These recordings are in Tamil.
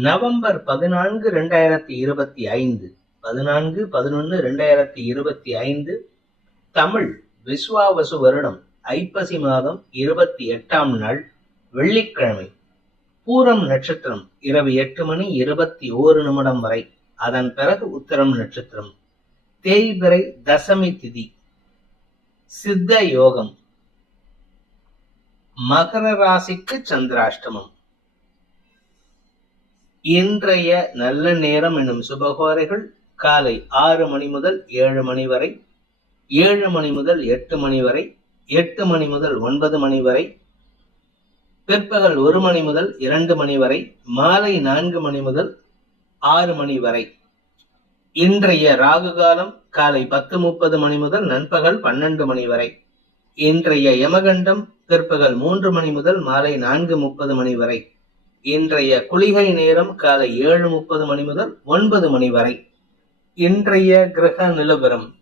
நவம்பர் பதினான்கு ரெண்டாயிரத்தி இருபத்தி ஐந்து. பதினான்கு பதினொன்று ரெண்டாயிரத்தி இருபத்தி ஐந்து. தமிழ் விஸ்வாவசு வருடம் ஐப்பசி மாதம் இருபத்தி எட்டாம் நாள் வெள்ளிக்கிழமை. பூரம் நட்சத்திரம் இரவு எட்டு மணி இருபத்தி ஓரு நிமிடம் வரை. அதன் பிறகு உத்தரம் நட்சத்திரம். தேய்பிறை தசமி திதி. சித்த யோகம். மகர ராசிக்கு சந்திராஷ்டமம். இன்றைய நல்ல நேரம் என்னும் சுபகோரைகள் காலை ஆறு மணி முதல் ஏழு மணி வரை ஏழு மணி முதல் எட்டு மணி வரை எட்டு மணி முதல் ஒன்பது மணி வரை பிற்பகல் ஒரு மணி முதல் இரண்டு மணி வரை மாலை நான்கு மணி முதல் ஆறு மணி வரை. இன்றைய ராகு காலம் காலை பத்து முப்பது மணி முதல் நண்பகல் பன்னெண்டு மணி வரை. இன்றைய யமகண்டம் பிற்பகல் மூன்று மணி முதல் மாலை நான்கு முப்பது மணி வரை. இன்றைய குளிகை நேரம் காலை ஏழு முப்பது மணி முதல் ஒன்பது மணி வரை. இன்றைய கிரக நிலவரம்.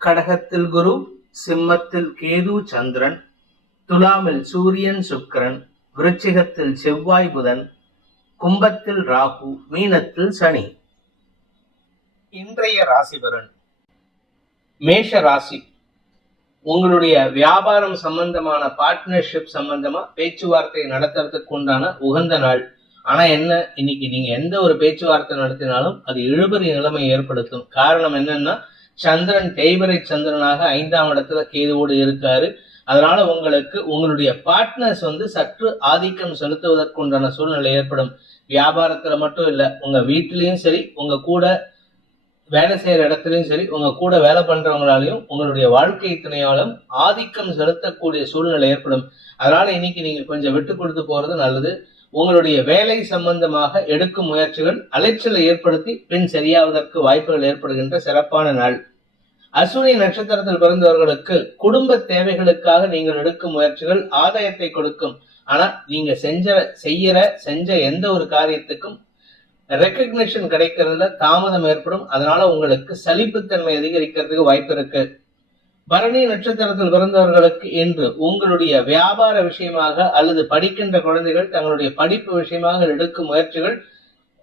கடகத்தில் குரு சிம்மத்தில் கேது சந்திரன் துலாமில் சூரியன் சுக்கிரன் விருச்சிகத்தில் செவ்வாய் புதன் கும்பத்தில் ராகு மீனத்தில் சனி. இன்றைய ராசிபரன் மேஷ ராசி. உங்களுடைய வியாபாரம் சம்பந்தமான பார்ட்னர்ஷிப் சம்பந்தமா பேச்சுவார்த்தை நடத்துறதுக்கு உண்டான உகந்த நாள். ஆனா என்ன இன்னைக்கு நீங்க எந்த ஒரு பேச்சுவார்த்தை நடத்தினாலும் அது இழுபறி நிலைமை ஏற்படுத்தும். காரணம் என்னன்னா சந்திரன் தேய்வரை சந்திரனாக ஐந்தாம் இடத்துல கேதுவோடு இருக்காரு. அதனால உங்களுக்கு உங்களுடைய பார்ட்னர்ஸ் வந்து சற்று ஆதிக்கம் செலுத்துவதற்கு உண்டான சூழ்நிலை ஏற்படும். வியாபாரத்துல மட்டும் இல்ல உங்க வீட்டிலயும் சரி உங்க கூட வேலை செய்யற இடத்துலையும் சரி உங்க கூட வேலை பண்றவங்களாலையும் உங்களுடைய வாழ்க்கை துணையாலும் ஆதிக்கம் செலுத்தக்கூடிய சூழ்நிலை ஏற்படும். அதனால இன்னைக்கு நீங்க கொஞ்சம் விட்டு கொடுத்து போறது நல்லது. உங்களுடைய வேலை சம்பந்தமாக எடுக்கும் முயற்சிகள் அலைச்சலை ஏற்படுத்தி பின் சரியாவதற்கு வாய்ப்புகள் ஏற்படுகின்ற சிறப்பான நாள். அஸ்வினி நட்சத்திரத்தில் பிறந்தவர்களுக்கு குடும்ப தேவைகளுக்காக நீங்கள் எடுக்கும் முயற்சிகள் ஆதாயத்தை கொடுக்கும். ஆனா நீங்க செஞ்ச செய்யற செஞ்ச எந்த ஒரு காரியத்துக்கும் ரெக்கக்னிஷன் கிடைக்கிறதுல தாமதம் ஏற்படும். அதனால உங்களுக்கு சலிப்புத்தன்மை அதிகரிக்கிறதுக்கு வாய்ப்பு இருக்கு. பரணி நட்சத்திரத்தில் பிறந்தவர்களுக்கு இன்று உங்களுடைய வியாபார விஷயமாக அல்லது படிக்கின்ற குழந்தைகள் தங்களுடைய படிப்பு விஷயமாக எடுக்கும் முயற்சிகள்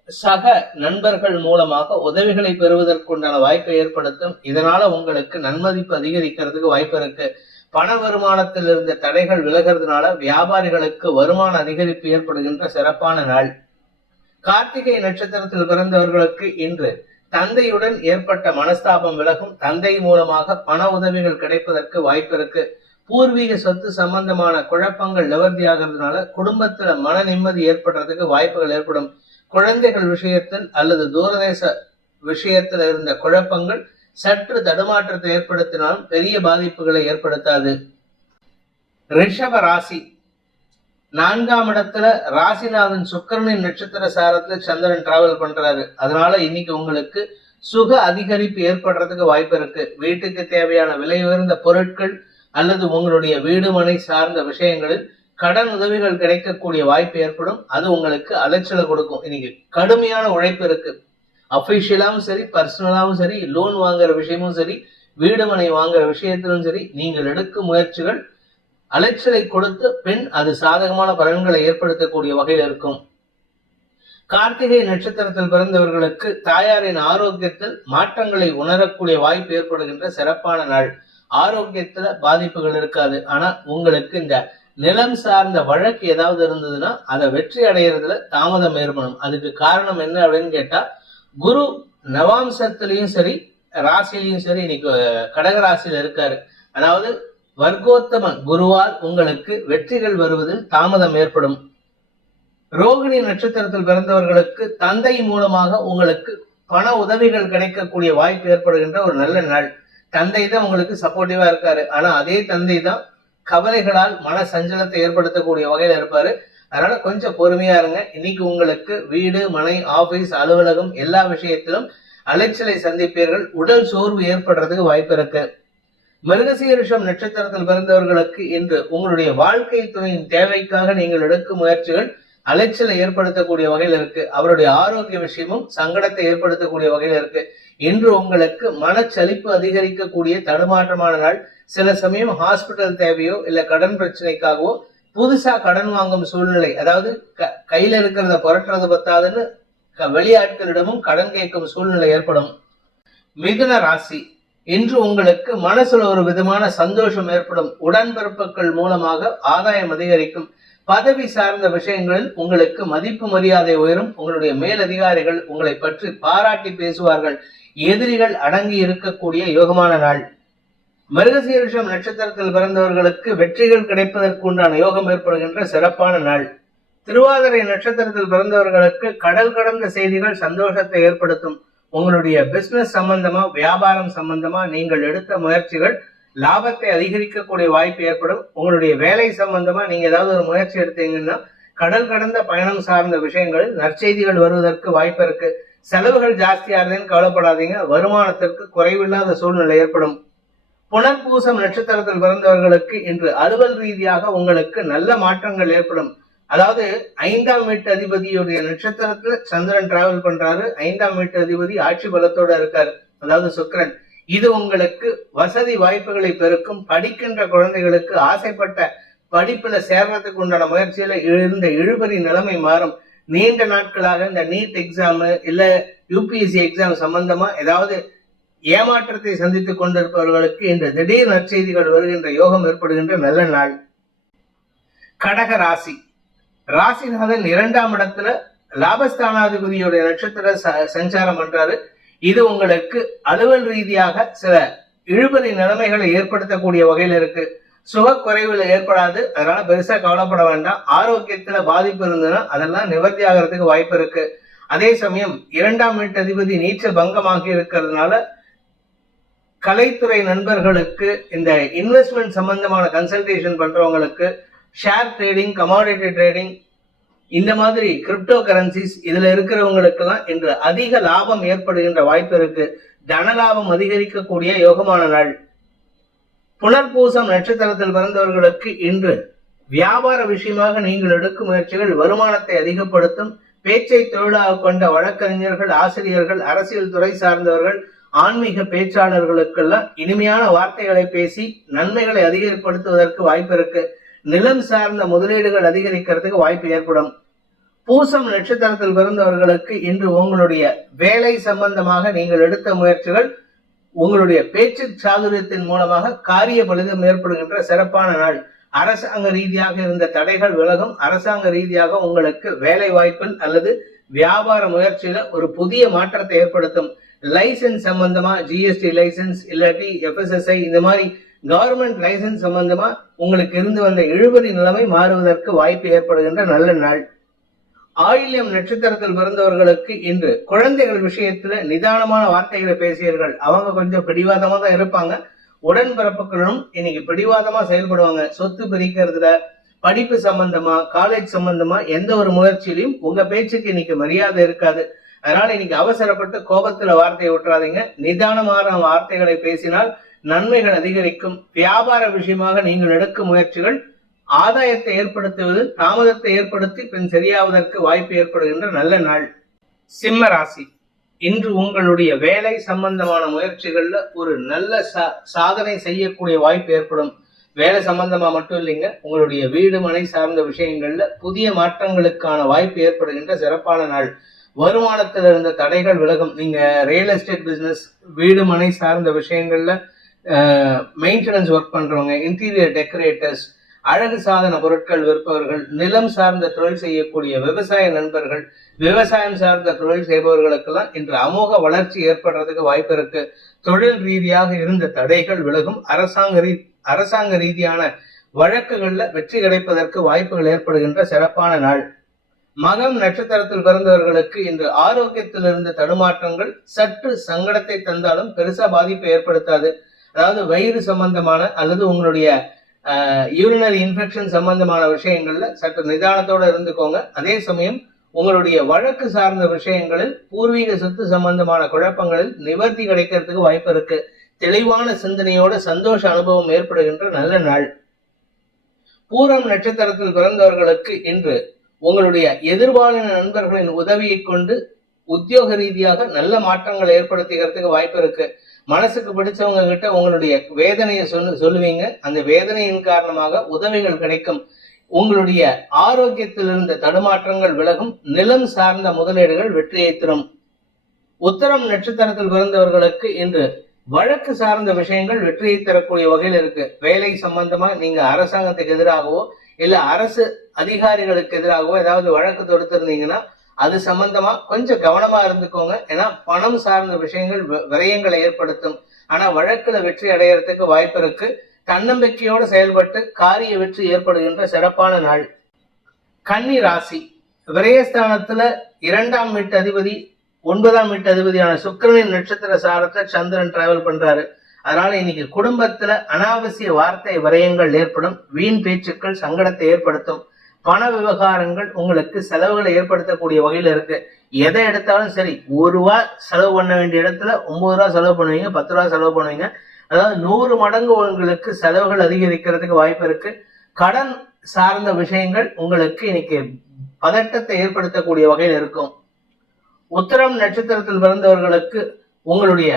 சக நண்பர்கள் மூலமாக உதவிகளை பெறுவதற்குண்டான வாய்ப்பை ஏற்படுத்தும். இதனால உங்களுக்கு நன்மதிப்பு அதிகரிக்கிறதுக்கு வாய்ப்பு இருக்கு. பண வருமானத்தில் இருந்த தடைகள் விலகிறதுனால வியாபாரிகளுக்கு வருமான அதிகரிப்பு ஏற்படுகின்ற சிறப்பான நாள். கார்த்திகை நட்சத்திரத்தில் பிறந்தவர்களுக்கு இன்று தந்தையுடன் ஏற்பட்ட மனஸ்தாபம் விலகும். தந்தை மூலமாக பண உதவிகள் கிடைப்பதற்கு வாய்ப்பு இருக்கு. பூர்வீக சொத்து சம்பந்தமான குழப்பங்கள் நிவர்த்தி ஆகிறதுனால குடும்பத்துல மன நிம்மதி ஏற்படுறதுக்கு வாய்ப்புகள் ஏற்படும். குழந்தைகள் விஷயத்தில் அல்லது தூரதேச விஷயத்தில் இருந்த குழப்பங்கள் சற்று தடுமாற்றத்தை ஏற்படுத்தினாலும் பெரிய பாதிப்புகளை ஏற்படுத்தாது. ரிஷப ராசி. நான்காம் இடத்துல ராசிநாதன் சுக்கரனின் நட்சத்திர சாரத்துல சந்திரன் டிராவல் பண்றாரு. அதனால இன்னைக்கு உங்களுக்கு சுக அதிகரிப்பு ஏற்படுறதுக்கு வாய்ப்பு இருக்கு. வீட்டுக்கு தேவையான விலை உயர்ந்த பொருட்கள் அல்லது உங்களுடைய வீடு மனை சார்ந்த விஷயங்களில் கடன் உதவிகள் கிடைக்கக்கூடிய வாய்ப்பு ஏற்படும். அது உங்களுக்கு அலைச்சலை கொடுக்கும். இன்னைக்கு கடுமையான உழைப்பு இருக்கு. அபிஷியலாவும் சரி பர்சனலாவும் சரி லோன் வாங்குற விஷயமும் சரி வீடு மனை வாங்குற விஷயத்திலும் சரி நீங்கள் எடுக்கும் முயற்சிகள் அலைச்சலை கொடுத்து பெண் அது சாதகமான பலன்களை ஏற்படுத்தக்கூடிய வகையில் இருக்கும். கார்த்திகை நட்சத்திரத்தில் பிறந்தவர்களுக்கு தாயாரின் ஆரோக்கியத்தில் மாற்றங்களை உணரக்கூடிய வாய்ப்பு ஏற்படுகின்ற சிறப்பான நாள். ஆரோக்கியத்துல பாதிப்புகள் இருக்காது. ஆனா உங்களுக்கு இந்த நிலம் சார்ந்த வழக்கு ஏதாவது இருந்ததுன்னா அதை வெற்றி அடைகிறதுல தாமதம் ஏற்படும். அதுக்கு காரணம் என்ன அப்படின்னு கேட்டா குரு நவாம்சத்திலையும் சரி ராசிலையும் சரி இன்னைக்கு கடகராசியில இருக்காரு. அதாவது வர்க்கோத்தமன் குருவால் உங்களுக்கு வெற்றிகள் வருவதில் தாமதம் ஏற்படும். ரோகிணி நட்சத்திரத்தில் பிறந்தவர்களுக்கு தந்தை மூலமாக உங்களுக்கு பண உதவிகள் கிடைக்கக்கூடிய வாய்ப்பு ஏற்படுகின்ற ஒரு நல்ல நாள். தந்தை தான் உங்களுக்கு சப்போர்ட்டிவா இருக்காரு. ஆனா அதே தந்தை தான் கவலைகளால் மன சஞ்சலத்தை ஏற்படுத்தக்கூடிய வகையில இருப்பாரு. அதனால கொஞ்சம் பொறுமையா இருங்க. இன்னைக்கு உங்களுக்கு வீடு மனை ஆபீஸ் அலுவலகம் எல்லா விஷயத்திலும் அலைச்சலை சந்திப்பீர்கள். உடல் சோர்வு ஏற்படுறதுக்கு வாய்ப்பு இருக்கு. மிருகசீரிஷம் நட்சத்திரத்தில் பிறந்தவர்களுக்கு இன்று உங்களுடைய வாழ்க்கை துணையின் தேவைக்காக நீங்கள் எடுக்கும் முயற்சிகள் அலைச்சலை ஏற்படுத்தக்கூடிய வகையில் இருக்கு. அவருடைய ஆரோக்கிய விஷயமும் சங்கடத்தை ஏற்படுத்தக்கூடிய வகையில் இருக்கு. இன்று உங்களுக்கு மனச்சலிப்பு அதிகரிக்கக்கூடிய தடுமாற்றமான நாள். சில சமயம் ஹாஸ்பிட்டல் தேவையோ இல்ல கடன் பிரச்சனைக்காகவோ புதுசா கடன் வாங்கும் சூழ்நிலை. அதாவது க- கையில இருக்கிறத புரட்டுறது பத்தாதுன்னு க- வெளியாட்களிடமும் கடன் கேட்கும் சூழ்நிலை ஏற்படும். மிதுன ராசி. இன்று உங்களுக்கு மனசுல ஒரு விதமான சந்தோஷம் ஏற்படும் உடன்பிறப்புகள் மூலமாக ஆதாயம் அதிகரிக்கும். பதவி சார்ந்த விஷயங்களில் உங்களுக்கு மதிப்பு மரியாதை உயரும். உங்களுடைய மேலதிகாரிகள் உங்களை பற்றி பாராட்டி பேசுவார்கள். எதிரிகள் அடங்கி இருக்கக்கூடிய யோகமான நாள். மிருகசீரிஷம் நட்சத்திரத்தில் பிறந்தவர்களுக்கு வெற்றிகள் கிடைப்பதற்கு உண்டான யோகம் ஏற்படுகின்ற சிறப்பான நாள். திருவாதிரை நட்சத்திரத்தில் பிறந்தவர்களுக்கு கடல் கடந்த செய்திகள் சந்தோஷத்தை ஏற்படுத்தும். உங்களுடைய பிசினஸ் சம்பந்தமா வியாபாரம் சம்பந்தமா நீங்கள் எடுத்த முயற்சிகள் லாபத்தை அதிகரிக்கக்கூடிய வாய்ப்பு ஏற்படும். உங்களுடைய வேலை சம்பந்தமா நீங்க ஏதாவது ஒரு முயற்சி எடுத்தீங்கன்னா கடல் கடந்த பயணம் சார்ந்த விஷயங்களில் நற்செய்திகள் வருவதற்கு வாய்ப்பு இருக்கு. செலவுகள் ஜாஸ்தியாகுதுன்னு கவலைப்படாதீங்க. வருமானத்திற்கு குறைவில்லாத சூழ்நிலை ஏற்படும். புனர்பூசம் நட்சத்திரத்தில் பிறந்தவர்களுக்கு இன்று அலுவல் ரீதியாக உங்களுக்கு நல்ல மாற்றங்கள் ஏற்படும். அதாவது ஐந்தாம் வீட்டு அதிபதியுடைய நட்சத்திரத்துல சந்திரன் டிராவல் பண்றாரு. ஐந்தாம் வீட்டு அதிபதி ஆட்சி பலத்தோட இருக்காரு. அதாவது சுக்கரன். இது உங்களுக்கு வசதி வாய்ப்புகளை பெருக்கும். படிக்கின்ற குழந்தைகளுக்கு ஆசைப்பட்ட படிப்புல சேர்றதுக்கு உண்டான முயற்சியில இருந்த இழுபறி நிலைமை மாறும். நீண்ட நாட்களாக இந்த நீட் எக்ஸாமு இல்ல யூபிஎஸ்சி எக்ஸாம் சம்பந்தமா ஏதாவது ஏமாற்றத்தை சந்தித்துக் கொண்டிருப்பவர்களுக்கு இந்த திடீர் நற்செய்திகள் வருகின்ற யோகம் ஏற்படுகின்ற நல்ல நாள். கடக ராசி. ராசிநாதன் இரண்டாம் இடத்துல லாபஸ்தானாதிபதியுடைய நட்சத்திர ச- சஞ்சாரம் பண்றாரு. இது உங்களுக்கு அலுவல் ரீதியாக சில இழுபறி நிலைமைகளை ஏற்படுத்தக்கூடிய வகையில் இருக்கு. குறைவில் ஏற்படாது. அதனால பெருசா கவலைப்பட வேண்டாம். ஆரோக்கியத்துல பாதிப்பு இருந்ததுன்னா அதெல்லாம் நிவர்த்தி ஆகிறதுக்கு வாய்ப்பு இருக்கு. அதே சமயம் இரண்டாம் வீட்டு அதிபதி நீச்ச பங்கமாகி இருக்கிறதுனால கலைத்துறை நண்பர்களுக்கு இந்த இன்வெஸ்ட்மெண்ட் சம்பந்தமான கன்சல்டேஷன் பண்றவங்களுக்கு ஷேர் ட்ரேடிங் கமாடிட்டி ட்ரேடிங் இந்த மாதிரி கிரிப்டோ கரன்சிஸ் இதில் இருக்கிறவங்களுக்கெல்லாம் இன்று அதிக லாபம் ஏற்படுகின்ற வாய்ப்பு இருக்கு. தன லாபம் அதிகரிக்கக்கூடிய யோகமான நாள். புனர்பூசம் நட்சத்திரத்தில் பிறந்தவர்களுக்கு இன்று வியாபார விஷயமாக நீங்கள் எடுக்கும் முயற்சிகள் வருமானத்தை அதிகப்படுத்தும். பேச்சை தொழிலாக கொண்ட வழக்கறிஞர்கள் ஆசிரியர்கள் அரசியல் துறை சார்ந்தவர்கள் ஆன்மீக பேச்சாளர்களுக்கெல்லாம் இனிமையான வார்த்தைகளை பேசி நன்மைகளை அதிகப்படுத்துவதற்கு வாய்ப்பு இருக்கு. நிலம் சார்ந்த முதலீடுகள் அதிகரிக்கிறதுக்கு வாய்ப்பு ஏற்படும். பூசம் நட்சத்திரத்தில் பிறந்தவர்களுக்கு இன்று உங்களுடைய வேலை சம்பந்தமாக நீங்கள் எடுத்த முயற்சிகள் உங்களுடைய பேச்சு சாதுரியத்தின் மூலமாக காரிய பலிதம் ஏற்படுகின்ற சிறப்பான நாள். அரசாங்க ரீதியாக இருந்த தடைகள் விலகும். அரசாங்க ரீதியாக உங்களுக்கு வேலை வாய்ப்பில் அல்லது வியாபார முயற்சியில ஒரு புதிய மாற்றத்தை ஏற்படுத்தும். லைசென்ஸ் சம்பந்தமா ஜிஎஸ்டி லைசென்ஸ் இல்லாட்டி எஃப்எஸ்எஸ்ஐ இந்த மாதிரி கவர்மெண்ட் லைசென்ஸ் சம்பந்தமா உங்களுக்கு இருந்து வந்த இழுபறி நிலைமை மாறுவதற்கு வாய்ப்பு ஏற்படுகின்ற நல்ல நாள். ஆயில்யம் நட்சத்திரத்தில் பிறந்தவர்களுக்கு இன்று குழந்தைகள் விஷயத்துல நிதானமான வார்த்தைகளை பேசியீர்கள் அவங்க கொஞ்சம் பிடிவாதமா தான் இருப்பாங்க. உடன்பிறப்புகளும் இன்னைக்கு பிடிவாதமா செயல்படுவாங்க. சொத்து பிரிக்கிறதுல படிப்பு சம்பந்தமா காலேஜ் சம்பந்தமா எந்த ஒரு முயற்சியிலையும் உங்க பேச்சுக்கு இன்னைக்கு மரியாதை இருக்காது. அதனால இன்னைக்கு அவசரப்பட்டு கோபத்துல வார்த்தையை விட்டுறாதீங்க. நிதானமான வார்த்தைகளை பேசினால் நன்மைகள் அதிகரிக்கும். வியாபார விஷயமாக நீங்கள் எடுக்கும் முயற்சிகள் ஆதாயத்தை ஏற்படுத்துவது தாமதத்தை ஏற்படுத்தி பின் சரியாவதற்கு வாய்ப்பு ஏற்படுகின்ற நல்ல நாள். சிம்ம ராசி இன்று உங்களுடைய வேலை சம்பந்தமான முயற்சிகள்ல ஒரு நல்ல சா- சாதனை செய்யக்கூடிய வாய்ப்பு ஏற்படும். வேலை சம்பந்தமா மட்டும் இல்லைங்க உங்களுடைய வீடு மனை சார்ந்த விஷயங்கள்ல புதிய மாற்றங்களுக்கான வாய்ப்பு ஏற்படுகின்ற சிறப்பான நாள். வருமானத்தில் இருந்த தடைகள் விலகும். நீங்க ரியல் எஸ்டேட் பிசினஸ் வீடு மனை சார்ந்த விஷயங்கள்ல மெயின்டெனன்ஸ் ஒர்க் பண்றவங்க இன்டீரியர் டெக்கரேட்டர்ஸ் அழகு சாதன பொருட்கள் விற்பவர்கள் நிலம் சார்ந்த தொழில் செய்யக்கூடிய விவசாய நண்பர்கள் விவசாயம் சார்ந்த தொழில் செய்பவர்களுக்கெல்லாம் இன்று அமோக வளர்ச்சி ஏற்படுறதுக்கு வாய்ப்பு இருக்கு. தொழில் ரீதியாக இருந்த தடைகள் விலகும். அரசாங்க ரீ அரசாங்க ரீதியான வழக்குகள்ல வெற்றி கிடைப்பதற்கு வாய்ப்புகள் ஏற்படுகின்ற சிறப்பான நாள். மகம் நட்சத்திரத்தில் பிறந்தவர்களுக்கு இன்று ஆரோக்கியத்தில் இருந்த தடுமாற்றங்கள் சற்று சங்கடத்தை தந்தாலும் பெருசா பாதிப்பை ஏற்படுத்தாது. அதாவது வயிறு சம்பந்தமான அல்லது உங்களுடைய யூரினரி இன்ஃபெக்ஷன் சம்பந்தமான விஷயங்கள்ல சற்று நிதானத்தோட இருந்துக்கோங்க. அதே சமயம் உங்களுடைய வழக்கு சார்ந்த விஷயங்களில் பூர்வீக சொத்து சம்பந்தமான குழப்பங்களில் நிவர்த்தி கிடைக்கிறதுக்கு வாய்ப்பு இருக்கு. தெளிவான சிந்தனையோட சந்தோஷ அனுபவம் ஏற்படுகின்ற நல்ல நாள். பூரம் நட்சத்திரத்தில் பிறந்தவர்களுக்கு இன்று உங்களுடைய எதிர்பாலின நண்பர்களின் உதவியை கொண்டு உத்தியோக ரீதியாக நல்ல மாற்றங்களை ஏற்படுத்துகிறதுக்கு வாய்ப்பு இருக்கு. மனசுக்கு பிடிச்சவங்க கிட்ட உங்களுடைய வேதனையை சொல்லு சொல்லுவீங்க. அந்த வேதனையின் காரணமாக உதவிகள் கிடைக்கும். உங்களுடைய ஆரோக்கியத்தில் இருந்த தடுமாற்றங்கள் விலகும். நிலம் சார்ந்த முதலீடுகள் வெற்றியை தரும். உத்தரம் நட்சத்திரத்தில் பிறந்தவர்களுக்கு இன்று வழக்கு சார்ந்த விஷயங்கள் வெற்றியை தரக்கூடிய வகையில் இருக்கு. வேலை சம்பந்தமா நீங்க அரசாங்கத்துக்கு எதிராகவோ இல்ல அரசு அதிகாரிகளுக்கு எதிராகவோ ஏதாவது வழக்கு தொடுத்திருந்தீங்கன்னா அது சம்பந்தமா கொஞ்சம் கவனமா இருந்துக்கோங்க. ஏன்னா பணம் சார்ந்த விஷயங்கள் விரயங்களை ஏற்படுத்தும். ஆனா வழக்குல வெற்றி அடையறதுக்கு வாய்ப்பு இருக்கு. தன்னம்பிக்கையோடு செயல்பட்டு காரிய வெற்றி ஏற்படுகின்ற சிறப்பான நாள். கன்னி ராசி. விரயஸ்தானத்துல இரண்டாம் வீட்டு அதிபதி ஒன்பதாம் வீட்டு அதிபதியான சுக்கரனின் நட்சத்திர சாரத்தை சந்திரன் டிராவல் பண்றாரு. அதனால இன்னைக்கு குடும்பத்துல அனாவசிய வார்த்தை விரயங்கள் ஏற்படும். வீண் பேச்சுக்கள் சங்கடத்தை ஏற்படுத்தும். பண விவகாரங்கள் உங்களுக்கு செலவுகளை ஏற்படுத்தக்கூடிய வகையில் இருக்கு. எதை எடுத்தாலும் சரி ஒரு ரூபா செலவு பண்ண வேண்டிய இடத்துல ஒன்பது ரூபா செலவு பண்ணுவீங்க பத்து ரூபா செலவு பண்ணுவீங்க. அதாவது நூறு மடங்கு உங்களுக்கு செலவுகள் அதிகரிக்கிறதுக்கு வாய்ப்பு இருக்கு. கடன் சார்ந்த விஷயங்கள் உங்களுக்கு இன்னைக்கு பதட்டத்தை ஏற்படுத்தக்கூடிய வகையில் இருக்கும். உத்தரம் நட்சத்திரத்தில் பிறந்தவர்களுக்கு உங்களுடைய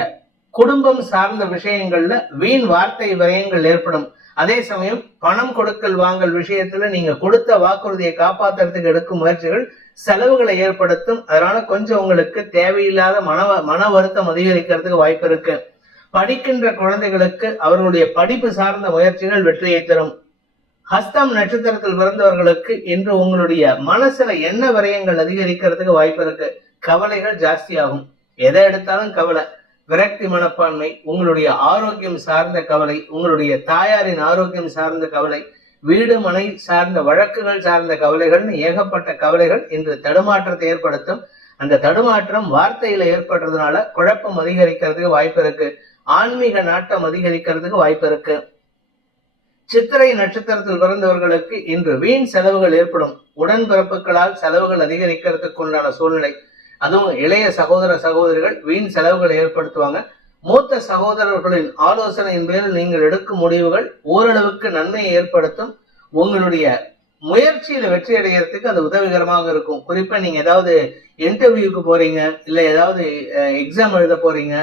குடும்பம் சார்ந்த விஷயங்கள்ல வீண் வார்த்தை விரயங்கள் ஏற்படும். அதே சமயம் பணம் கொடுக்கல் வாங்கல் விஷயத்துல நீங்க கொடுத்த வாக்குறுதியை காப்பாத்துறதுக்கு எடுக்கும் முயற்சிகள் செலவுகளை ஏற்படுத்தும். அதனால கொஞ்சம் உங்களுக்கு தேவையில்லாத மன மன வருத்தம் அதிகரிக்கிறதுக்கு வாய்ப்பு இருக்கு. படிக்கின்ற குழந்தைகளுக்கு அவர்களுடைய படிப்பு சார்ந்த முயற்சிகள் வெற்றியை தரும். ஹஸ்தம் நட்சத்திரத்தில் பிறந்தவர்களுக்கு இன்று உங்களுடைய மனசுல என்ன விரயங்கள் அதிகரிக்கிறதுக்கு வாய்ப்பு இருக்கு? கவலைகள் ஜாஸ்தியாகும். எதை எடுத்தாலும் கவலை. விரக்தி மனப்பான்மை உங்களுடைய ஆரோக்கியம் சார்ந்த கவலை உங்களுடைய தாயாரின் ஆரோக்கியம் சார்ந்த கவலை வீடு மனை சார்ந்த வழக்குகள் சார்ந்த கவலைகள்னு ஏகப்பட்ட கவலைகள் இன்று தடுமாற்றத்தை ஏற்படுத்தும். அந்த தடுமாற்றம் வார்த்தையில ஏற்படுறதுனால குழப்பம் அதிகரிக்கிறதுக்கு வாய்ப்பு இருக்கு. ஆன்மீக நாட்டம் அதிகரிக்கிறதுக்கு வாய்ப்பு இருக்கு. சித்திரை நட்சத்திரத்தில் பிறந்தவர்களுக்கு இன்று வீண் செலவுகள் ஏற்படும். உடன்பிறப்புகளால் செலவுகள் அதிகரிக்கிறதுக்கு உண்டான சூழ்நிலை. அதுவும் இளைய சகோதர சகோதரிகள் வீண் செலவுகளை ஏற்படுத்துவாங்க. மூத்த சகோதரர்களின் ஆலோசனையின் பேரில் நீங்கள் எடுக்கும் முடிவுகள் ஓரளவுக்கு நன்மையை ஏற்படுத்தும். உங்களுடைய முயற்சியில வெற்றி அடைகிறதுக்கு அது உதவிகரமாக இருக்கும். குறிப்பா நீங்க ஏதாவது இன்டர்வியூக்கு போறீங்க இல்ல ஏதாவது எக்ஸாம் எழுத போறீங்க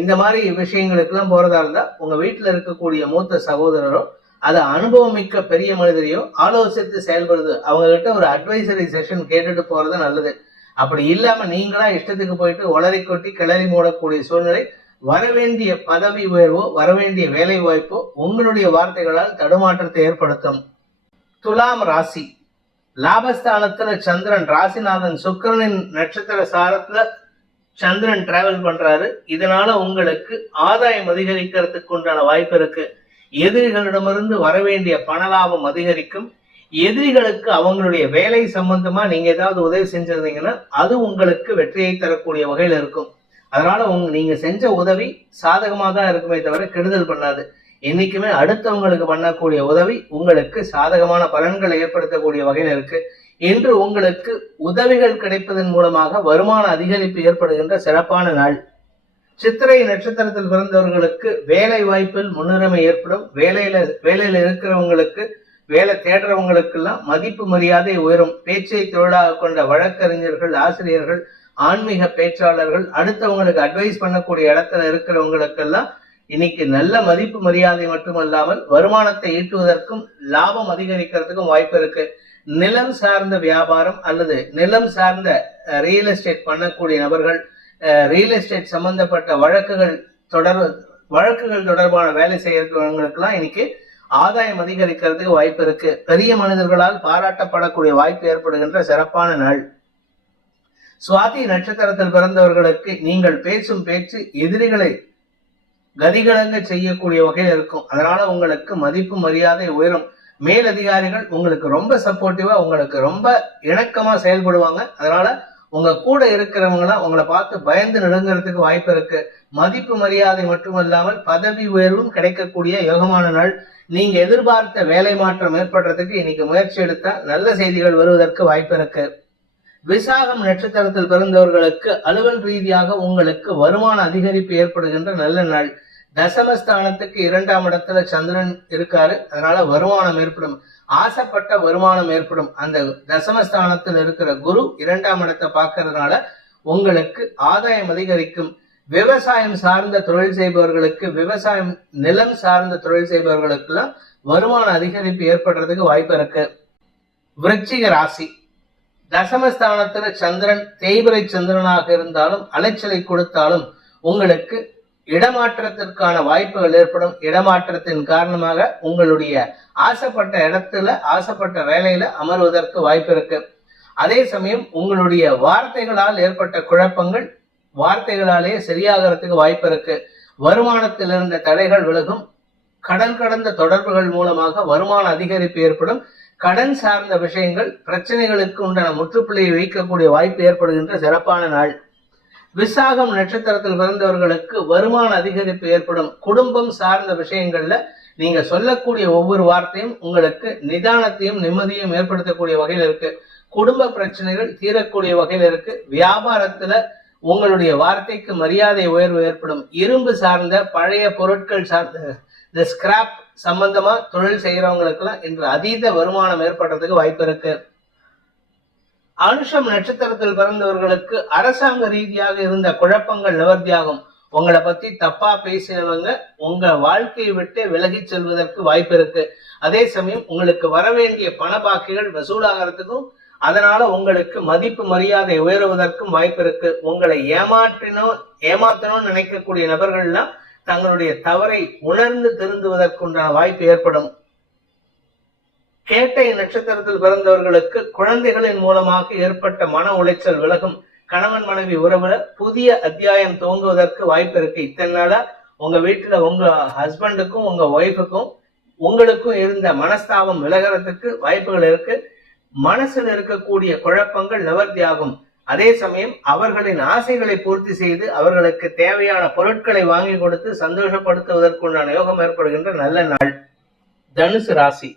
இந்த மாதிரி விஷயங்களுக்கெல்லாம் போறதா இருந்தா உங்க வீட்டுல இருக்கக்கூடிய மூத்த சகோதரரோ அதை அனுபவமிக்க பெரிய மனிதரையோ ஆலோசித்து செயல்படுது. அவங்க கிட்ட ஒரு அட்வைசரி செஷன் கேட்டுட்டு போறது நல்லது. அப்படி இல்லாம நீங்களா இஷ்டத்துக்கு போயிட்டு ஒளரை கொட்டி கிளறி மூடக்கூடிய சூழ்நிலை வரவேண்டிய பதவி உயர்வோ வரவேண்டிய வேலை வாய்ப்போ உங்களுடைய வார்த்தைகளால் தடுமாற்றத்தை ஏற்படுத்தும். துலாம் ராசி. லாபஸ்தானத்துல சந்திரன் ராசிநாதன் சுக்கிரனின் நட்சத்திர சாரத்துல சந்திரன் டிராவல் பண்றாரு. இதனால உங்களுக்கு ஆதாயம் அதிகரிக்கிறதுக்கு உண்டான வாய்ப்பு இருக்கு. எதிரிகளிடமிருந்து வரவேண்டிய பண லாபம் அதிகரிக்கும். எதிரிகளுக்கு அவங்களுடைய வேலை சம்பந்தமா நீங்க ஏதாவது உதவி செஞ்சிருந்தீங்கன்னா அது உங்களுக்கு வெற்றியை தரக்கூடிய வகையில் இருக்கும். அதனால உங்க நீங்க செஞ்ச உதவி சாதகமாக தான் இருக்குமே தவிர கெடுதல் பண்ணாது. என்னைக்குமே அடுத்தவங்களுக்கு பண்ணக்கூடிய உதவி உங்களுக்கு சாதகமான பலன்களை ஏற்படுத்தக்கூடிய வகையில் இருக்கு. இன்று உங்களுக்கு உதவிகள் கிடைப்பதன் மூலமாக வருமான அதிகரிப்பு ஏற்படுகின்ற சிறப்பான நாள். சித்திரை நட்சத்திரத்தில் பிறந்தவர்களுக்கு வேலை வாய்ப்பில் முன்னுரிமை ஏற்படும். வேலையில வேலையில இருக்கிறவங்களுக்கு வேலை தேடுறவங்களுக்கெல்லாம் மதிப்பு மரியாதை உயரும். பேச்சை தொழிலாக கொண்ட வழக்கறிஞர்கள் ஆசிரியர்கள் ஆன்மீக பேச்சாளர்கள் அடுத்தவங்களுக்கு அட்வைஸ் பண்ணக்கூடிய இடத்துல இருக்கிறவங்களுக்கெல்லாம் இன்னைக்கு நல்ல மதிப்பு மரியாதை மட்டுமல்லாமல் வருமானத்தை ஈட்டுவதற்கும் லாபம் அதிகரிக்கிறதுக்கும் வாய்ப்பு இருக்கு. நிலம் சார்ந்த வியாபாரம் அல்லது நிலம் சார்ந்த ரியல் எஸ்டேட் பண்ணக்கூடிய நபர்கள் ரியல் எஸ்டேட் சம்பந்தப்பட்ட வழக்குகள் தொடர் வழக்குகள் தொடர்பான வேலை செய்யறவங்களுக்கெல்லாம் இன்னைக்கு ஆதாயம் அதிகரிக்கிறதுக்கு வாய்ப்பு இருக்கு. பெரிய மனிதர்களால் பாராட்டப்படக்கூடிய வாய்ப்பு ஏற்படுகின்ற சிறப்பான நாள். சுவாதி நட்சத்திரத்தில் பிறந்தவர்களுக்கு நீங்கள் பேசும் பேச்சு எதிரிகளை கதிகலங்க செய்யக்கூடிய வகையில் இருக்கும். அதனால உங்களுக்கு மதிப்பு மரியாதை உயரும். மேலதிகாரிகள் உங்களுக்கு ரொம்ப சப்போர்ட்டிவா உங்களுக்கு ரொம்ப இணக்கமா செயல்படுவாங்க. அதனால உங்க கூட இருக்கிறவங்களாம் உங்களை பார்த்து பயந்து நடுங்கிறதுக்கு வாய்ப்பு இருக்கு. மதிப்பு மரியாதை மட்டுமல்லாமல் பதவி உயர்வும் கிடைக்கக்கூடிய யோகமான நாள். நீங்க எதிர்பார்த்த வேலை மாற்றம் ஏற்படுறதுக்கு இன்னைக்கு முயற்சி எடுத்தால் நல்ல செய்திகள் வருவதற்கு வாய்ப்பு இருக்கு. விசாகம் நட்சத்திரத்தில் பிறந்தவர்களுக்கு அலுவல் ரீதியாக உங்களுக்கு வருமான அதிகரிப்பு ஏற்படுகின்ற நல்ல நாள். தசமஸ்தானத்துக்கு இரண்டாம் இடத்துல சந்திரன் இருக்காரு. அதனால வருமானம் ஏற்படும். ஆசைப்பட்ட வருமானம் ஏற்படும். அந்த தசமஸ்தானத்தில் இருக்கிற குரு இரண்டாம் இடத்தை பார்க்கறதுனால உங்களுக்கு ஆதாயம் அதிகரிக்கும். விவசாயம் சார்ந்த தொழில் செய்பவர்களுக்கு விவசாயம் நிலம் சார்ந்த தொழில் செய்பவர்களுக்கெல்லாம் வருமான அதிகரிப்பு ஏற்படுறதுக்கு வாய்ப்பு இருக்கு. விருச்சிக ராசி. தசமஸ்தானத்துல சந்திரன் தேய்பிரை சந்திரனாக இருந்தாலும் அலைச்சலை கொடுத்தாலும் உங்களுக்கு இடமாற்றத்திற்கான வாய்ப்புகள் ஏற்படும். இடமாற்றத்தின் காரணமாக உங்களுடைய ஆசைப்பட்ட இடத்துல ஆசைப்பட்ட வேலையில அமர்வதற்கு வாய்ப்பு இருக்கு. அதே சமயம் உங்களுடைய வார்த்தைகளால் ஏற்பட்ட குழப்பங்கள் வார்த்தைகளாலே சரியாகிறதுக்கு வாய்ப்பு இருக்கு. வருமானத்தில் இருந்த தடைகள் விலகும். கடன் கடந்த தொடர்புகள் மூலமாக வருமான அதிகரிப்பு ஏற்படும். கடன் சார்ந்த விஷயங்கள் பிரச்சனைகளுக்கு உண்டான முற்றுப்புள்ளியை வைக்கக்கூடிய வாய்ப்பு ஏற்படுகின்ற சிறப்பான நாள். விசாகம் நட்சத்திரத்தில் பிறந்தவர்களுக்கு வருமான அதிகரிப்பு ஏற்படும். குடும்பம் சார்ந்த விஷயங்கள்ல நீங்க சொல்லக்கூடிய ஒவ்வொரு வார்த்தையும் உங்களுக்கு நிதானத்தையும் நிம்மதியும் ஏற்படுத்தக்கூடிய வகையில் இருக்கு. குடும்ப பிரச்சனைகள் தீரக்கூடிய வகையில் இருக்கு. வியாபாரத்துல உங்களுடைய வார்த்தைக்கு மரியாதை உயர்வு ஏற்படும். இரும்பு சார்ந்த பழைய பொருட்கள் சார்ந்த இந்த ஸ்கிராப் சம்பந்தமா தொழில் செய்கிறவங்களுக்கெல்லாம் இன்று அதீத வருமானம் ஏற்படுறதுக்கு வாய்ப்பு இருக்கு. அனுஷம் நட்சத்திரத்தில் பிறந்தவர்களுக்கு அரசாங்க ரீதியாக இருந்த குழப்பங்கள் நிவர்த்தியாகும். உங்களை பத்தி தப்பா பேசினவங்க உங்க வாழ்க்கையை விட்டு விலகி செல்வதற்கு வாய்ப்பு இருக்கு. அதே சமயம் உங்களுக்கு வர வேண்டிய பண பாக்கிகள் வசூலாகிறதுக்கும் அதனால உங்களுக்கு மதிப்பு மரியாதை உயருவதற்கும் வாய்ப்பு இருக்கு. உங்களை ஏமாற்றினோம் ஏமாத்தணும்னு நினைக்கக்கூடிய நபர்கள்லாம் தங்களுடைய தவறை உணர்ந்து திருந்துவதற்குண்டான வாய்ப்பு ஏற்படும். கேட்டை நட்சத்திரத்தில் பிறந்தவர்களுக்கு குழந்தைகளின் மூலமாக ஏற்பட்ட மன உளைச்சல் விலகும். கணவன் மனைவி உறவுல புதிய அத்தியாயம் துவங்குவதற்கு வாய்ப்பு இருக்கு. இத்தனை நாளா உங்க வீட்டுல உங்க ஹஸ்பண்டுக்கும் உங்க ஒய்ஃபுக்கும் உங்களுக்கும் இருந்த மனஸ்தாபம் விலகிறதுக்கு வாய்ப்புகள் இருக்கு. மனசுல இருக்கக்கூடிய குழப்பங்கள் நிவர்த்தி ஆகும் அதே சமயம் அவர்களின் ஆசைகளை பூர்த்தி செய்து அவர்களுக்கு தேவையான பொருட்களை வாங்கி கொடுத்து சந்தோஷப்படுத்துவதற்குண்டான யோகம் ஏற்படுகின்ற நல்ல நாள். தனுசு ராசி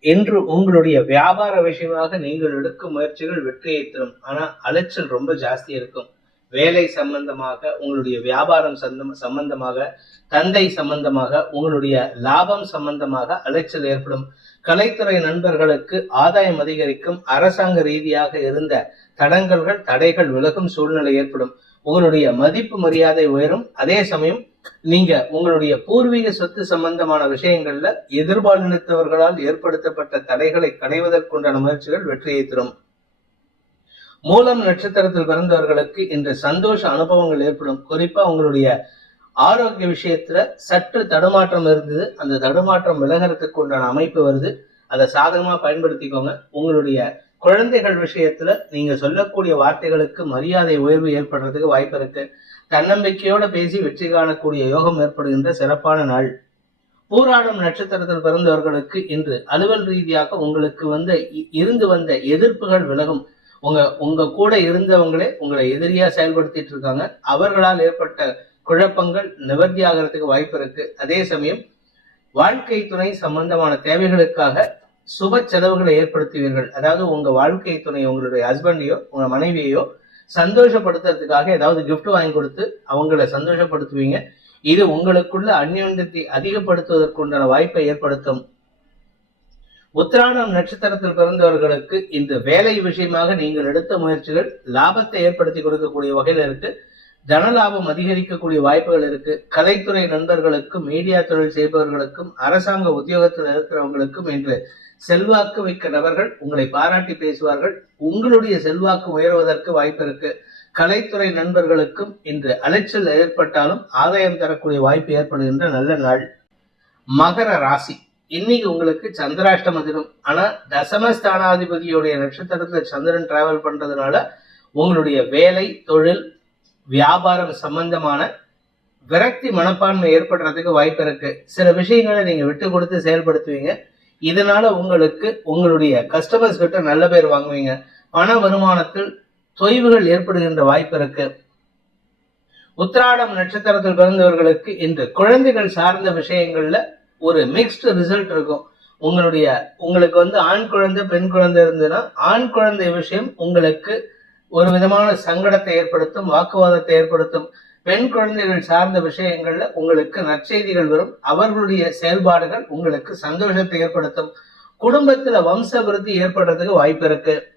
இன்று உங்களுடைய வியாபார விஷயமாக நீங்கள் எடுக்கும் முயற்சிகள் வெற்றியை தரும். ஆனா அலைச்சல் ரொம்ப ஜாஸ்தி இருக்கும். வேலை சம்பந்தமாக உங்களுடைய வியாபாரம் சந்தம் சம்பந்தமாக தந்தை சம்பந்தமாக உங்களுடைய லாபம் சம்பந்தமாக அலைச்சல் ஏற்படும். கலைத்துறை நண்பர்களுக்கு ஆதாயம் அதிகரிக்கும். அரசாங்க ரீதியாக இருந்த தடங்கல்கள் தடைகள் விலகும் சூழ்நிலை ஏற்படும். உங்களுடைய மதிப்பு மரியாதை உயரும். அதே சமயம் நீங்க உங்களுடைய பூர்வீக சொத்து சம்பந்தமான விஷயங்கள்ல எதிர்பாலினத்தவர்களால் ஏற்படுத்தப்பட்ட தடைகளை களைவதற்குண்டான முயற்சிகள் வெற்றியை தரும். மூலம் நட்சத்திரத்தில் பிறந்தவர்களுக்கு இன்று சந்தோஷ அனுபவங்கள் ஏற்படும். குறிப்பா உங்களுடைய ஆரோக்கிய விஷயத்துல சற்று தடுமாற்றம் இருந்தது. அந்த தடுமாற்றம் விலகிறதுக்கு உண்டான அமைப்பு வருது. அதை சாதகமா பயன்படுத்திக்கோங்க. உங்களுடைய குழந்தைகள் விஷயத்துல நீங்க சொல்லக்கூடிய வார்த்தைகளுக்கு மரியாதை உயர்வு ஏற்படுறதுக்கு வாய்ப்பு இருக்கு. தன்னம்பிக்கையோட பேசி வெற்றி காணக்கூடிய யோகம் ஏற்படுகின்ற சிறப்பான நாள். பூராடம் நட்சத்திரத்தில் பிறந்தவர்களுக்கு இன்று அலுவல் ரீதியாக உங்களுக்கு வந்த இருந்து வந்த எதிர்ப்புகள் விலகும். உங்க உங்க கூட இருந்தவங்களே உங்களை எதிரியா செயல்படுத்திட்டு இருக்காங்க. அவர்களால் ஏற்பட்ட குழப்பங்கள் நிவர்த்தி ஆகிறதுக்கு வாய்ப்பு இருக்கு. அதே சமயம் வாழ்க்கை துணை சம்பந்தமான தேவைகளுக்காக சுப செலவுகளை ஏற்படுத்துவீர்கள். அதாவது உங்க வாழ்க்கை துணை உங்களுடைய ஹஸ்பண்டையோ உங்க மனைவியையோ சந்தோஷப்படுத்துறதுக்காக ஏதாவது கிஃப்ட் வாங்கி கொடுத்து அவங்கள சந்தோஷப்படுத்துவீங்க. இது உங்களுக்குள்ள அந்யோன்யத்தை அதிகப்படுத்துவதற்குண்டான வாய்ப்பை ஏற்படுத்தும். உத்திராடம் நட்சத்திரத்தில் பிறந்தவர்களுக்கு இந்த வேலை விஷயமாக நீங்கள் எடுத்த முயற்சிகள் லாபத்தை ஏற்படுத்தி கொடுக்கக்கூடிய வகையில் இருக்கு. தனலாபம் அதிகரிக்கக்கூடிய வாய்ப்புகள் இருக்கு. கலைத்துறை நண்பர்களுக்கும் மீடியா தொழில் செய்பவர்களுக்கும் அரசாங்க உத்தியோகத்தில் இருக்கிறவங்களுக்கும் என்று செல்வாக்கு மிக்க நபர்கள் உங்களை பாராட்டி பேசுவார்கள். உங்களுடைய செல்வாக்கு உயர்வதற்கு வாய்ப்பு இருக்கு. கலைத்துறை நண்பர்களுக்கும் இன்று அலைச்சல் ஏற்பட்டாலும் ஆதாயம் தரக்கூடிய வாய்ப்பு ஏற்படுகின்ற நல்ல நாள். மகர ராசி. இன்னைக்கு உங்களுக்கு சந்திராஷ்டம தினம். ஆனா தசமஸ்தானாதிபதியுடைய நட்சத்திரத்துல சந்திரன் டிராவல் பண்றதுனால உங்களுடைய வேலை தொழில் வியாபாரம் சம்பந்தமான விரக்தி மனப்பான்மை ஏற்படுறதுக்கு வாய்ப்பு இருக்கு. சில விஷயங்களை நீங்க விட்டு கொடுத்து செயல்படுத்துவீங்க. இதனால உங்களுக்கு உங்களுடைய கஸ்டமர்ஸ் கிட்ட நல்ல பேர் வாங்குவீங்க. பண வருமானத்தில் தொய்வுகள் ஏற்படுகின்ற வாய்ப்பு இருக்கு. உத்திராடம் நட்சத்திரத்தில் பிறந்தவர்களுக்கு இன்று குழந்தைகள் சார்ந்த விஷயங்கள்ல ஒரு மிக்ஸ்டு ரிசல்ட் இருக்கும். உங்களுடைய உங்களுக்கு வந்து ஆண் குழந்தை பெண் குழந்தை இருந்ததுன்னா ஆண் குழந்தை விஷயம் உங்களுக்கு ஒரு விதமான சங்கடத்தை ஏற்படுத்தும் வாக்குவாதத்தை ஏற்படுத்தும். பெண் குழந்தைகள் சார்ந்த விஷயங்கள்ல உங்களுக்கு நற்செய்திகள் வரும். அவர்களுடைய செயல்பாடுகள் உங்களுக்கு சந்தோஷத்தை ஏற்படுத்தும். குடும்பத்துல வம்ச விருத்தி ஏற்படுறதுக்கு வாய்ப்பு இருக்கு.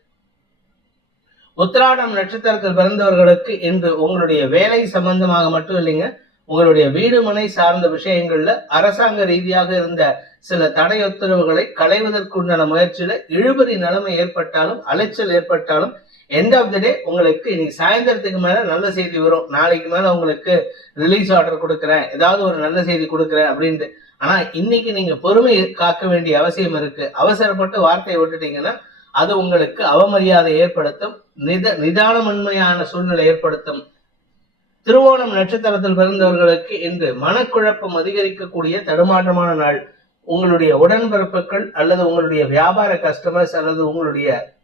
உத்திராடம் நட்சத்திரத்தில் பிறந்தவர்களுக்கு இன்று உங்களுடைய வேலை சம்பந்தமாக மட்டும் இல்லைங்க. உங்களுடைய வீடு மனை சார்ந்த விஷயங்கள்ல அரசாங்க ரீதியாக இருந்த சில தடை உத்தரவுகளை களைவதற்குண்டான முயற்சியில இழுபறி நிலைமை ஏற்பட்டாலும் அலைச்சல் ஏற்பட்டாலும் எண்ட் ஆஃப் த டே உங்களுக்கு இன்னைக்கு சாயந்தரத்துக்கு மேல நல்ல செய்தி வரும். நாளைக்கு மேல உங்களுக்கு ரிலீஸ் ஆர்டர் கொடுக்குறேன். ஏதாவது ஒரு நல்ல செய்தி கொடுக்குறேன் அப்படின்ட்டு. ஆனா இன்னைக்கு நீங்க பொறுமை காக்க வேண்டிய அவசியம் இருக்கு. அவசரப்பட்டு வார்த்தையை விட்டுட்டீங்கன்னா அது உங்களுக்கு அவமரியாதை ஏற்படுத்தும் நித நிதானமன்மையான சூழ்நிலை ஏற்படுத்தும். திருவோணம் நட்சத்திரத்தில் பிறந்தவர்களுக்கு இன்று மனக்குழப்பம் அதிகரிக்கக்கூடிய தடுமாற்றமான நாள். உங்களுடைய உடன்பிறப்புகள் அல்லது உங்களுடைய வியாபார கஸ்டமர்ஸ் அல்லது உங்களுடைய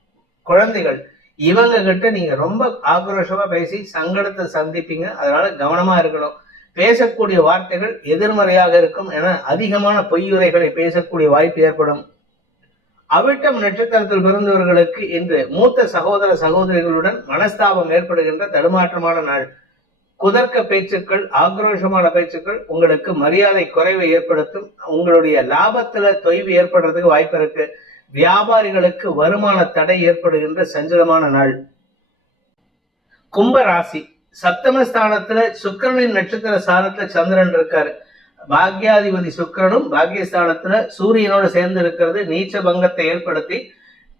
குழந்தைகள் இவங்க கிட்ட நீங்க ரொம்ப ஆக்ரோஷமா பேசி சங்கடத்தை சந்திப்பீங்க. அதனால கவனமா இருக்கணும். பேசக்கூடிய வார்த்தைகள் எதிர்மறையாக இருக்கும் என அதிகமான பொய்யுரைகளை பேசக்கூடிய வாய்ப்பு ஏற்படும். அவிட்டம் நட்சத்திரத்தில் பிறந்தவர்களுக்கு இன்று மூத்த சகோதர சகோதரிகளுடன் மனஸ்தாபம் ஏற்படுகின்ற தடுமாற்றமான நாள். குதர்க்க பேச்சுக்கள் ஆக்ரோஷமான பேச்சுக்கள் உங்களுக்கு மரியாதை குறைவை ஏற்படுத்தும் உங்களுடைய லாபத்துல தொய்வு ஏற்படுறதுக்கு வாய்ப்பு இருக்கு. வியாபாரிகளுக்கு வருமான தடை ஏற்படுகின்ற சஞ்சலமான நாள். கும்ப ராசி. சப்தமஸ்தானத்துல சுக்கிரனின் நட்சத்திர சாரத்துல சந்திரன் இருக்காரு. பாக்யாதிபதி சுக்கிரனும் பாக்யஸ்தானத்துல சூரியனோட சேர்ந்து இருக்கிறது. நீச்ச பங்கத்தை ஏற்படுத்தி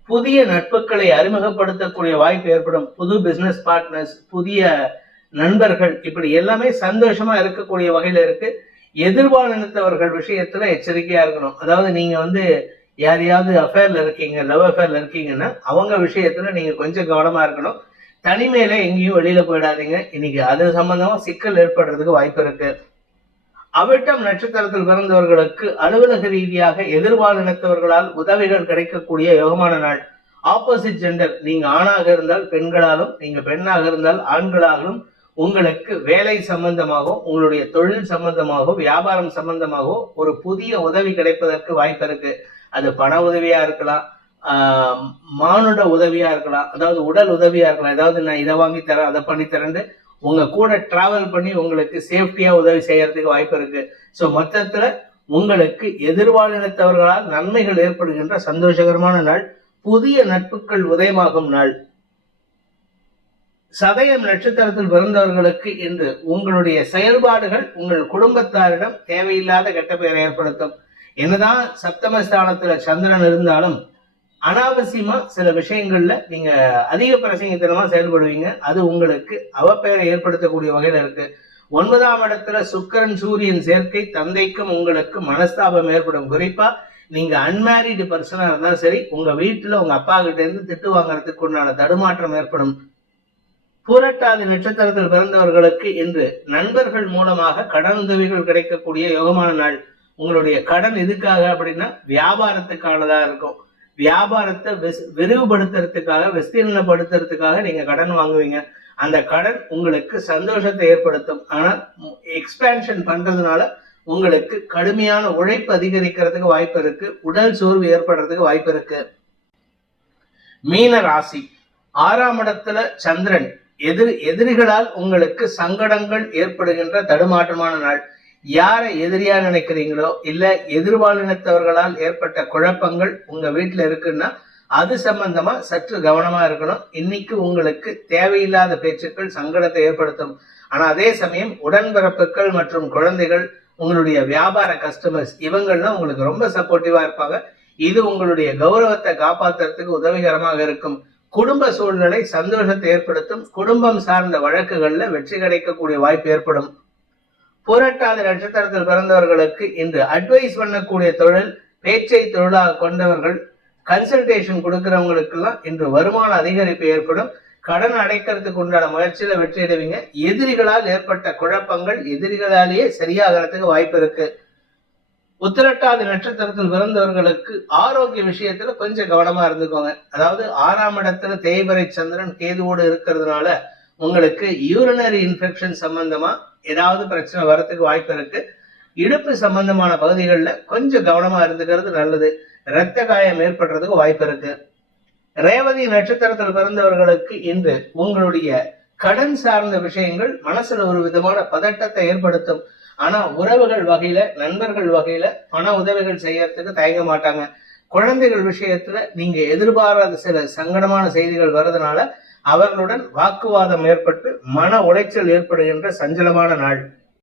புதிய நட்புகளை அறிமுகப்படுத்தக்கூடிய வாய்ப்பு ஏற்படும். புது பிசினஸ் பார்ட்னர்ஸ் புதிய நண்பர்கள் இப்படி எல்லாமே சந்தோஷமா இருக்கக்கூடிய வகையில இருக்கு. எதிர்பாலினத்தவர்கள் விஷயத்துல எச்சரிக்கையா இருக்கணும். அதாவது நீங்க வந்து யாரையாவது அஃபேர்ல இருக்கீங்க லவ் அஃபேர்ல இருக்கீங்கன்னா அவங்க விஷயத்துல நீங்க கொஞ்சம் கவனமா இருக்கணும். தனிமையில எங்கேயும் வெளியில போயிடாதீங்க. இன்னைக்கு அது சம்பந்தமா சிக்கல் ஏற்படுறதுக்கு வாய்ப்பு இருக்கு. அவிட்டம் நட்சத்திரத்தில் பிறந்தவர்களுக்கு அலுவலக ரீதியாக எதிர்பாலினத்தவர்களால் உதவிகள் கிடைக்கக்கூடிய யோகமான நாள். ஆப்போசிட் ஜெண்டர் நீங்க ஆணாக இருந்தால் பெண்களாலும் நீங்க பெண்ணாக இருந்தால் ஆண்களாலும் உங்களுக்கு வேலை சம்பந்தமாகவும் உங்களுடைய தொழில் சம்பந்தமாகவும் வியாபாரம் சம்பந்தமாகவும் ஒரு புதிய உதவி கிடைப்பதற்கு வாய்ப்பு இருக்கு. அது பண உதவியா இருக்கலாம் மானுட உதவியா இருக்கலாம் அதாவது உடல் உதவியா இருக்கலாம். ஏதாவது நான் இதை வாங்கி தரேன் அதை பண்ணி தரேன்னு உங்க கூட டிராவல் பண்ணி உங்களுக்கு சேஃப்டியா உதவி செய்யறதுக்கு வாய்ப்பு இருக்கு. ஸோ மொத்தத்துல உங்களுக்கு எதிர்வாழ்நிலத்தவர்களால் நன்மைகள் ஏற்படுகின்ற சந்தோஷகரமான நாள் புதிய நட்புகள் உதயமாகும் நாள். சதயம் நட்சத்திரத்தில் பிறந்தவர்களுக்கு இன்று உங்களுடைய செயல்பாடுகள் உங்கள் குடும்பத்தாரிடம் தேவையில்லாத கெட்ட பெயரை ஏற்படுத்தும். என்னதான் சப்தமஸ்தானத்துல சந்திரன் இருந்தாலும் அனாவசியமா சில விஷயங்கள்ல நீங்க அதிக பிரசங்கத்தனமா செயல்படுவீங்க. அது உங்களுக்கு அவப்பெயரை ஏற்படுத்தக்கூடிய வகையில இருக்கு. ஒன்பதாம் இடத்துல சுக்கரன் சூரியன் சேர்க்கை தந்தைக்கும் உங்களுக்கு மனஸ்தாபம் ஏற்படும். குறிப்பா நீங்க அன்மேரிடு பர்சனா இருந்தாலும் சரி உங்க வீட்டுல உங்க அப்பா கிட்ட இருந்து திட்டு வாங்குறதுக்கு உண்டான தடுமாற்றம் ஏற்படும். பூரட்டாதி நட்சத்திரத்தில் பிறந்தவர்களுக்கு இன்று நண்பர்கள் மூலமாக கடன் உதவிகள் கிடைக்கக்கூடிய யோகமான நாள். உங்களுடைய கடன் எதுக்காக அப்படின்னா வியாபாரத்துக்கானதா இருக்கும். வியாபாரத்தை விரிவுபடுத்துறதுக்காக விஸ்தீர்ணப்படுத்துறதுக்காக நீங்க கடன் வாங்குவீங்க. அந்த கடன் உங்களுக்கு சந்தோஷத்தை ஏற்படுத்தும். ஆனால் எக்ஸ்பேன்ஷன் பண்றதுனால உங்களுக்கு கடுமையான உழைப்பு அதிகரிக்கிறதுக்கு வாய்ப்பு இருக்கு. உடல் சோர்வு ஏற்படுறதுக்கு வாய்ப்பு இருக்கு. மீன ராசி. ஆறாம் இடத்துல சந்திரன். எதிர் எதிரிகளால் உங்களுக்கு சங்கடங்கள் ஏற்படுகின்ற தடுமாற்றமான நாள். யாரை எதிரியா நினைக்கிறீங்களோ இல்ல எதிர்பாலினத்தவர்களால் ஏற்பட்ட குழப்பங்கள் உங்க வீட்டுல இருக்குன்னா அது சம்பந்தமா சற்று கவனமா இருக்கணும். இன்னைக்கு உங்களுக்கு தேவையில்லாத பேச்சுக்கள் சங்கடத்தை ஏற்படுத்தும். ஆனா அதே சமயம் உடன்பிறப்புகள் மற்றும் குழந்தைகள் உங்களுடைய வியாபார கஸ்டமர்ஸ் இவங்கள்லாம் உங்களுக்கு ரொம்ப சப்போர்ட்டிவா இருப்பாங்க. இது உங்களுடைய கௌரவத்தை காப்பாத்துறதுக்கு உதவிகரமாக இருக்கும். குடும்ப சூழ்நிலை சந்தோஷத்தை ஏற்படுத்தும். குடும்பம் சார்ந்த வழக்குகளில் வெற்றி கிடைக்கக்கூடிய வாய்ப்பு ஏற்படும். புரட்டாதி நட்சத்திரத்தில் பிறந்தவர்களுக்கு இன்று அட்வைஸ் பண்ணக்கூடிய தொழில் பேச்சை தொழிலாக கொண்டவர்கள் கன்சல்டேஷன் கொடுக்கிறவங்களுக்கெல்லாம் இன்று வருமான அதிகரிப்பு ஏற்படும். கடன் அடைக்கிறதுக்கு உண்டான முயற்சியில வெற்றியிடுவீங்க. எதிரிகளால் ஏற்பட்ட குழப்பங்கள் எதிரிகளாலேயே சரியாகிறதுக்கு வாய்ப்பு இருக்குது உத்திரட்டாதி நட்சத்திரத்தில் பிறந்தவர்களுக்கு ஆரோக்கிய விஷயத்துல கொஞ்சம் கவனமா இருந்துக்கோங்க. அதாவது ஆறாம் இடத்துல தேய்பறை சந்திரன் கேதுவோடு இருக்கிறதுனால உங்களுக்கு யூரினரி இன்ஃபெக்ஷன் சம்பந்தமா ஏதாவது பிரச்சனை வரத்துக்கு வாய்ப்பு இருக்கு. இடுப்பு சம்பந்தமான பகுதிகளில் கொஞ்சம் கவனமா இருந்துக்கிறது நல்லது. இரத்த காயம் ஏற்படுறதுக்கு வாய்ப்பு இருக்கு. ரேவதி நட்சத்திரத்தில் பிறந்தவர்களுக்கு இன்று உங்களுடைய கடன் சார்ந்த விஷயங்கள் மனசுல ஒரு விதமான பதட்டத்தை ஏற்படுத்தும். ஆனா உறவுகள் வகையில நண்பர்கள் வகையில பண உதவிகள் செய்யறதுக்கு தயங்க மாட்டாங்க. குழந்தைகள் விஷயத்துல நீங்க எதிர்பாராத சில சங்கடமான செய்திகள் வர்றதுனால அவர்களுடன் வாக்குவாதம் ஏற்பட்டு மன உளைச்சல் ஏற்படுகின்ற சஞ்சலமான நாள்.